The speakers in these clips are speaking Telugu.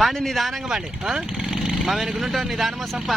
పాండి నిదానంగా పాండి, మా వెనుకుంటాం నిదానమా సంప.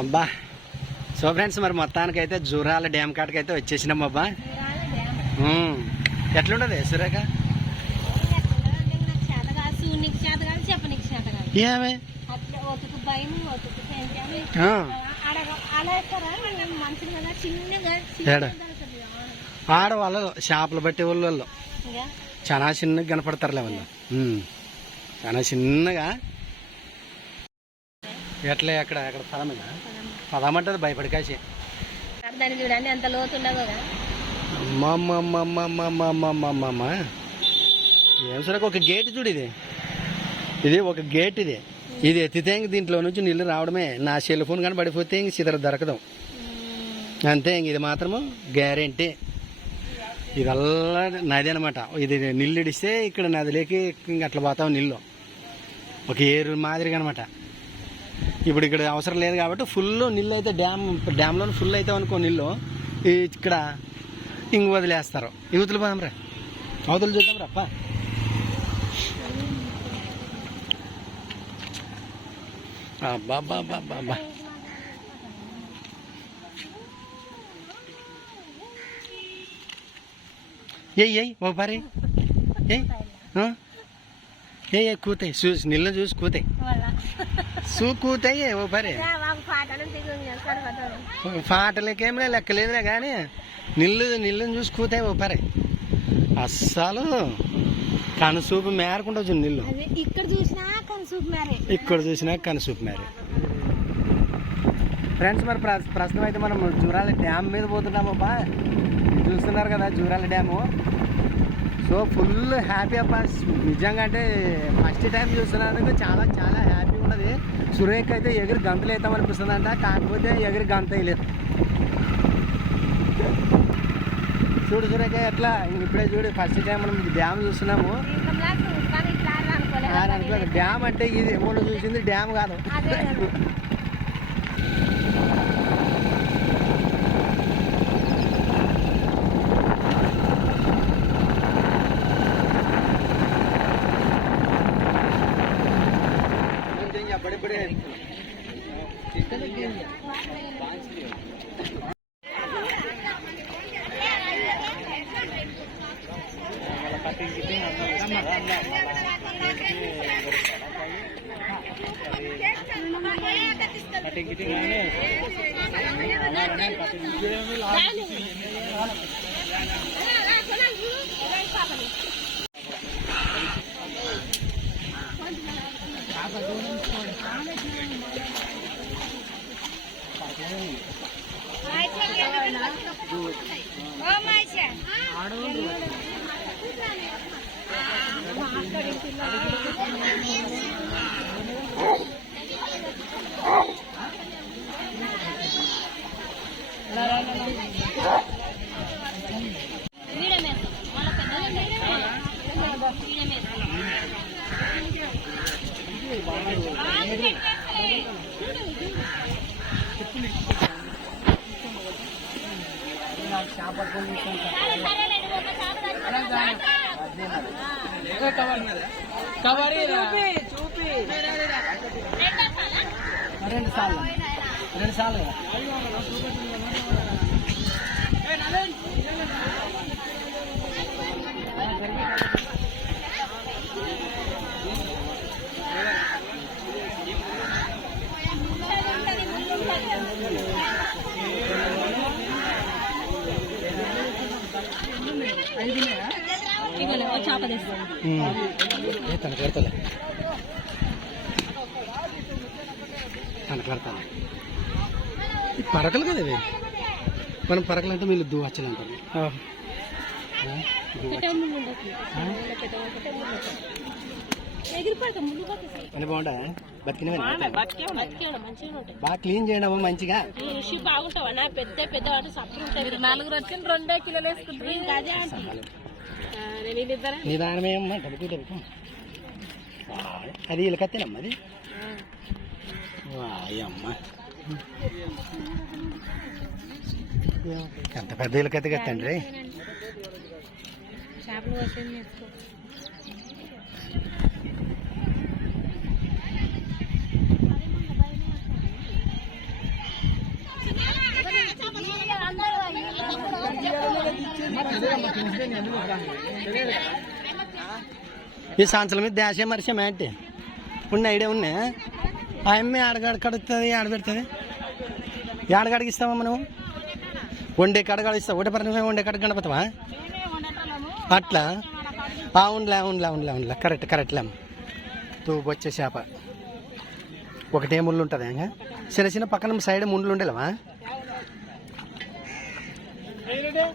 అబ్బా సో ఫ్రెండ్స్, మరి మొత్తానికైతే జూరాల డ్యామ్ కాటకైతే వచ్చేసినాం అబ్బా. ఎట్లుంటది సురేఖ? ఏమే ఆడ వాళ్ళు చేపలు పట్టే వాళ్ళు చాలా చిన్నగా కనపడతారులే వాళ్ళు, చాలా చిన్నగా. ఎట్లా ఎక్కడ ఎక్కడ పదమేనా? పదమంటది భయపడికాసి. చూడండి ఎంత లోతుండదో. అమ్మమ్మమ్మమ్మమ్మమ్మమ్మమ్మ ఏం సరే, ఒక గేట్ చూడు, ఇది ఒక గేట్, ఇది ఎత్తితే ఇంక దీంట్లో నుంచి నీళ్ళు రావడమే. నా సెల్ ఫోన్ కానీ పడిపోతే ఇంక సిద్ధ దొరకదు అంతే. ఇంక ఇది మాత్రము గ్యారెంటీ. ఇదల్లా నది అనమాట. ఇది నీళ్ళు ఇడిస్తే ఇక్కడ నదిలోకి ఇంక అట్లా పోతాం నీళ్ళు, ఒక ఏరు మాదిరిగా అనమాట. ఇప్పుడు ఇక్కడ అవసరం లేదు కాబట్టి ఫుల్ నీళ్ళు అయితే డ్యామ్లో ఫుల్ అవుతాం అనుకో నీళ్ళు, ఇక్కడ ఇంక వదిలేస్తారు. యువతలు పోదాం రా, అవతలు చూద్దాం రా అప్ప. బాబా ఏ ఓ పారే ఏ కూతాయి, చూసి నీళ్ళని చూసి కూతాయి, కూతాయి ఓ పరే. పాటలకేమిలే లెక్కలేదులే కానీ నీళ్ళని చూసి కూతాయి ఓ పరే. అస్సలు కనుసూపు మేరకుండా వచ్చింది నీళ్ళు. ఇక్కడ చూసినా కనుసూపు మేరే. ఫ్రెండ్స్, మరి ప్రస్తుతం అయితే మనం జూరాల డ్యామ్ మీద పోతున్నామబ్బా. చూస్తున్నారు కదా Jurala dam. So full happy అబ్బా, నిజంగా. అంటే ఫస్ట్ టైం చూస్తున్నందుకు చాలా చాలా హ్యాపీ ఉన్నది. సురేఖ అయితే ఎగిరి గంతలు వేద్దాం అనిపిస్తుందంట, కాకపోతే ఎగిరి గంత వేయలేదు. చూడు సురేఖ ఎట్లా, ఇప్పుడే చూడు ఫస్ట్ టైం మనం డ్యామ్ చూస్తున్నాము. అనుకోలేదు డ్యామ్ అంటే ఇది మొన్న చూసింది డ్యామ్ కాదు. రెండు సార్లు చేప తెస్తాను తన కడతలే పరకలు కదా ఇవి మనం పరకలు అంటే వీళ్ళు దువ్వచ్చలు అంటారు అని బాగుంటా బతికినవి బాగా క్లీన్ చేయండి అవ్వ మంచిగా బాగుంటావా పెద్ద పెద్ద సప్పుడు ఉంటాయి 4 వచ్చిన 2 కిలోలు వేసుకుంటారు నిదానమేమ్మా డబ్బు అది ఇలకత్తేనమ్మా అది అమ్మ ఎంత పెద్ద ఇలకత్తి కత్తండ్రి చేపలు వచ్చింది ఈ సంవత్సరం మీద దేశం మరిసామా అంటే ఉన్న ఐడియా ఉన్నా ఆ అమ్మాయి ఆడగడుతుంది ఆడబెడుతుంది ఆడగడికి ఇస్తామా మనం వండే కడగడ ఇస్తాం ఒకటి పర్ణమే వండే కడగ గణపతమా అట్లా ఉండలే కరెక్ట్లే తూపు వచ్చే చేప ఒకటే ముళ్ళు ఉంటుంది చిన్న చిన్న పక్కన సైడ్ ముళ్ళు ఉండేలవా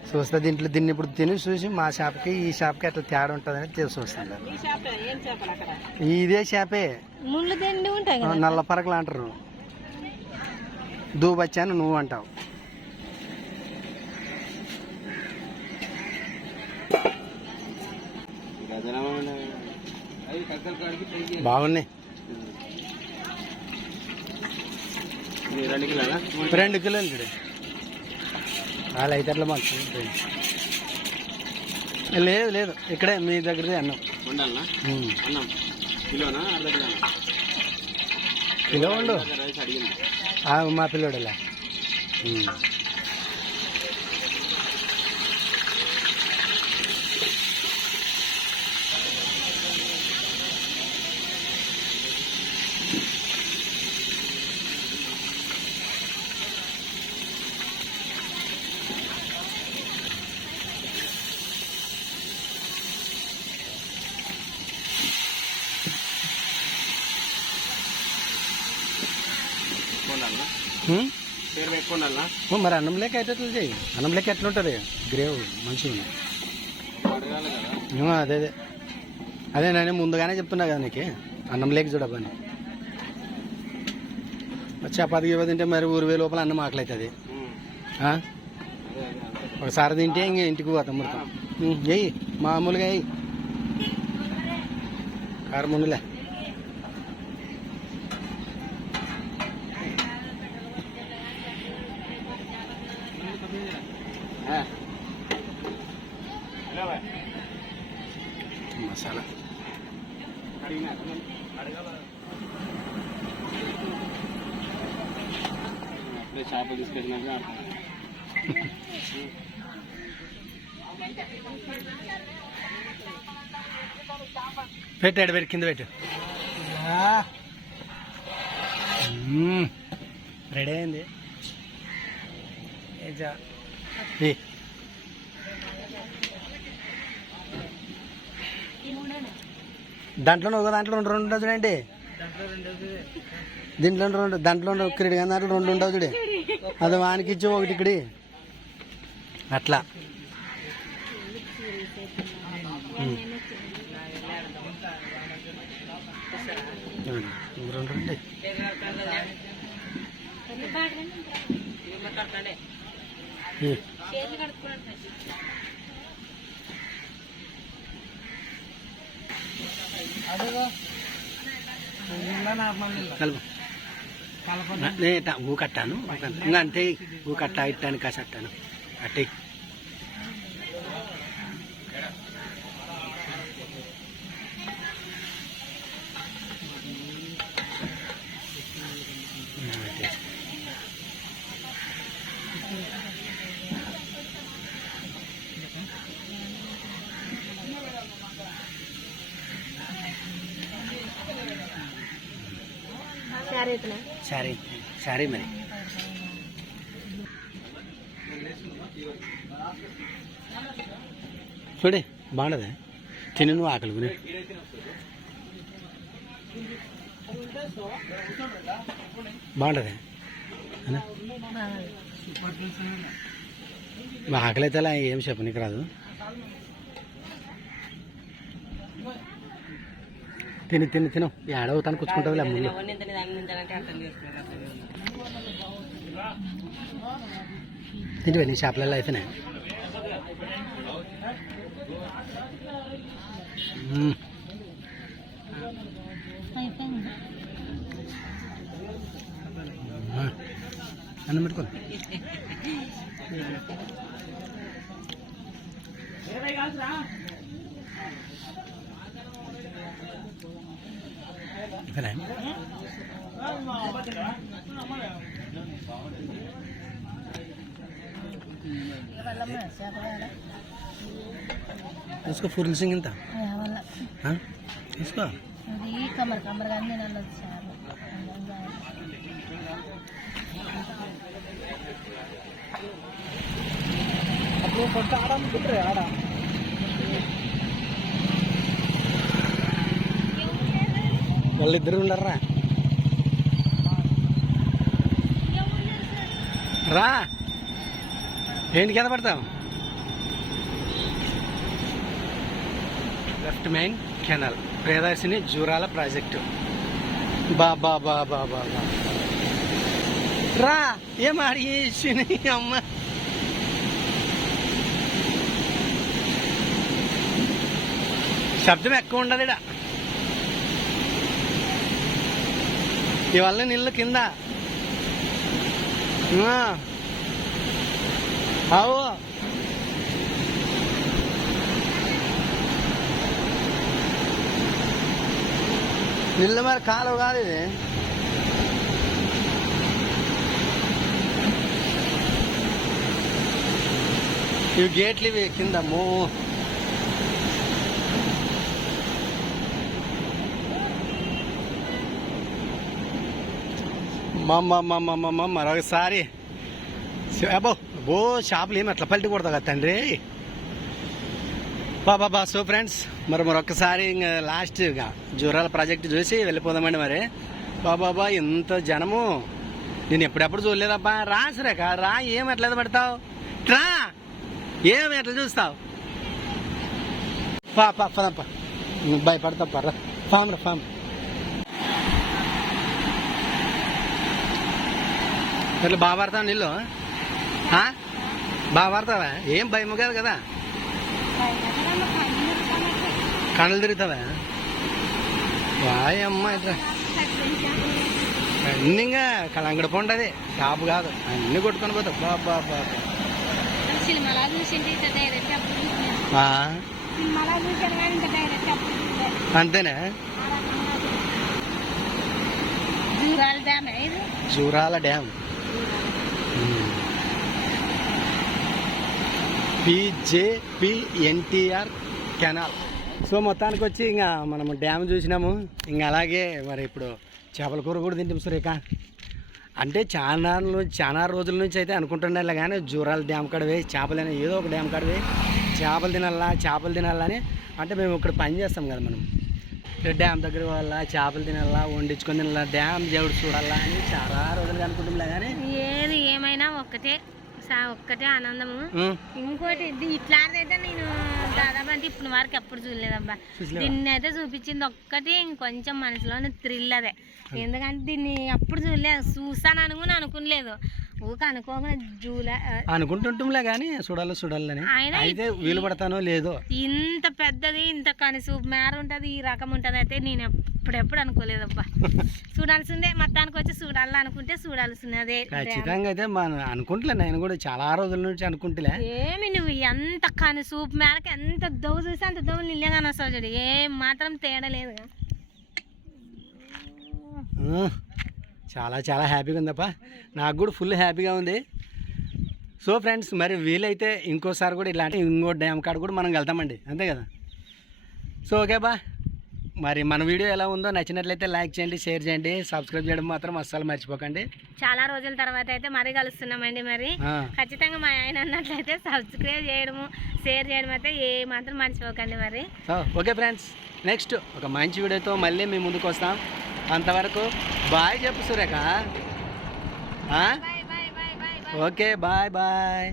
చూస్తా దీన్ని ఇప్పుడు తిని చూసి మా చేపకి ఈ చేపకి అట్లా తేడా ఉంటుందని చూస్తాను ఇదే చేపే నల్ల పరకలు అంటారు దూబచ్చాను నువ్వు అంటావు బాగున్నాయి 2 కిలోలు చూడు వాళ్ళు అయితే అట్లా మంచి లేదు ఇక్కడే మీ దగ్గరదే అన్నం కిలో ఉండు మా పిల్లోడలా మరి అన్నం లేక అయితే చెయ్యి అన్నం లేక ఎట్లా ఉంటుంది గ్రేవ్ మంచిగా అదే నేను ముందుగానే చెప్తున్నా కదా నీకు అన్నం లేక చూడబ్బని చపాతీ తింటే మరి 1,000 లోపల అన్నం ఆకలి అవుతుంది ఒకసారి తింటే ఇంక ఇంటికి పోతాం మొత్తం వెయ్యి మామూలుగా వెయ్యి కారం ముందులే మసాలా చేపలు తీసుకెళ్ళినాక పెట్టాడు పెట్టి కింద పెట్టు రెడీ అయింది దాంట్లో ఒక దాంట్లో 2 ఉండవు చూడండి దాంట్లో ఒక్కడి కానీ దాంట్లో 2 ఉండవు చూడే అది వానికి ఇచ్చి ఒకటి ఇక్కడి అట్లా రెండు ఉండే అడుగు కలుపు ఊ కట్టాను ఇంకా అంతే ఊ కట్ట ఇట్టాను కాసి అట్టాను అట్టే సరే సరే మరి చూడే బాగుండదా తిని నువ్వు ఆకలి గురి బాగుండదా మా ఆకలి అయితే అలా ఏం చెప్పనీకి రాదు తిని తిని తిను ఏడవుతాను కూర్చుంటుంది ముందు తింటే నీ చేపలలో అయిపోయినాయి అన్నం పెట్టుకో इसको फुल सिंग इंता हाँ इसको ये कमर कमर का नहीं ना अब वो पट्टा आराम दिख रहा है आराम వాళ్ళిద్దరు ఉండరా రా ఏంటి కింద పడతావు left main canal Priyadarshini Jurala project బాబా బాబా బాబా రా ఏం అడిగేసి అమ్మ శబ్దం ఎక్కువ ఉండదు ఇడ ఇవల్ల నీళ్ళు కింద అవు నీళ్ళు మరి కాలువ కాదు ఇది ఇవి గేట్లు ఇవి కింద మరొకసారి అబ్బో బో షాపులు ఏమి అట్లా పల్టి కొడతా కదా తండ్రి బాబా సో ఫ్రెండ్స్ మరొకసారి ఇంకా లాస్ట్ జూరాల ప్రాజెక్ట్ చూసి వెళ్ళిపోదామండి మరి బాబా ఇంత జనము నేను ఎప్పుడెప్పుడు చూడలేదబ్బా రా సురేఖ రా ఏం ఎట్లా పడతావు రా ఏం ఎట్లా చూస్తావు పదప్ప భయపడతాప్ప రా ఫామ్ రా ఫామ్ ఇట్లా బాగా పడతావు నీళ్ళు బాగా పడతావా ఏం భయం కాదు కదా కళ్ళు తిరుగుతావా వాయమ్మ ఇట్లా అన్నీగా కళంగడ పండది షాపు కాదు అన్ని కొట్టుకొని పోతావు బాబా అంతేనా Jurala dam PJPNTR canal so మొత్తానికి వచ్చి ఇంకా మనం డ్యామ్ చూసినాము ఇంకా అలాగే మరి ఇప్పుడు చేపల కూర కూడా తింటాం సురేఖ అంటే చాలా రోజుల నుంచి అయితే అనుకుంటుండే కానీ జూరాల డ్యామ్ కాడవే చేపలైనా ఏదో ఒక డ్యామ్ కాడవే చేపలు తినాలా అని అంటే మేము ఇక్కడ పని చేస్తాం కదా మనం డ్యామ్ దగ్గర వాళ్ళ చేపలు తినాలా వండించుకొని తినాలా డ్యామ్ దేవుడు చూడాలా అని చాలా రోజులుగా అనుకుంటున్నా కానీ ఏది ఏమైనా ఒక్కటే ఆనందము ఇంకోటి ఇట్లాంటిదైతే నేను దాదాపు అంటే ఇప్పుడు వరకు ఎప్పుడు చూడలేదబ్బా దీన్ని అయితే చూపించింది ఒక్కటి ఇంకొంచెం మనసులోని థ్రిల్ అదే ఎందుకంటే దీన్ని ఎప్పుడు చూడలేదు చూసాను అనుకోలేదు ఊక అనుకోకుండా అనుకుంటుంటంలే కానీ చూడాలని అయితే వీలు పడతానో లేదో ఇంత పెద్దది ఇంత కనుసూపు మేర ఉంటది ఈ రకం ఉంటది అయితే నేను అప్పుడెప్పుడు అనుకోలేదబ్బా. చూడాల్సిందే, మొత్తానికి వచ్చి చూడాలి అనుకుంటే చూడాల్సిందే. అదే ఖచ్చితంగా అయితే మనం అనుకుంటలే, నేను కూడా చాలా రోజుల నుంచి అనుకుంటలే. ఏమి నువ్వు ఎంత కానీ సూప్ మేడకి ఎంత దవ్వు చూసి అంత దవ్వు నిల్లేగానే వస్తావు చూడు, ఏం మాత్రం తేడా లేదు. చాలా చాలా హ్యాపీగా ఉందప్ప, నాకు కూడా ఫుల్ హ్యాపీగా ఉంది. సో ఫ్రెండ్స్, మరి వీలైతే ఇంకోసారి కూడా ఇలాంటి ఇంకో డ్యామ్ కాడ కూడా మనం వెళ్తామండి, అంతే కదా. సో ఓకే బా, మరి మన వీడియో ఎలా ఉందో నచ్చినట్లయితే లైక్ చేయండి, షేర్ చేయండి, సబ్స్క్రైబ్ చేయడం మాత్రం అస్సలు మర్చిపోకండి. చాలా రోజుల తర్వాత అయితే మరీ కలుస్తున్నామండి. మరి ఖచ్చితంగా మా ఆయన అన్నట్లయితే సబ్స్క్రైబ్ చేయడము, షేర్ చేయడం అయితే ఏ మాత్రం మర్చిపోకండి. మరి ఓకే ఫ్రెండ్స్, నెక్స్ట్ ఒక మంచి వీడియోతో మళ్ళీ మేము ముందుకు వస్తాం. అంతవరకు బాయ్ చెప్పు సురేఖ. Okay bye bye.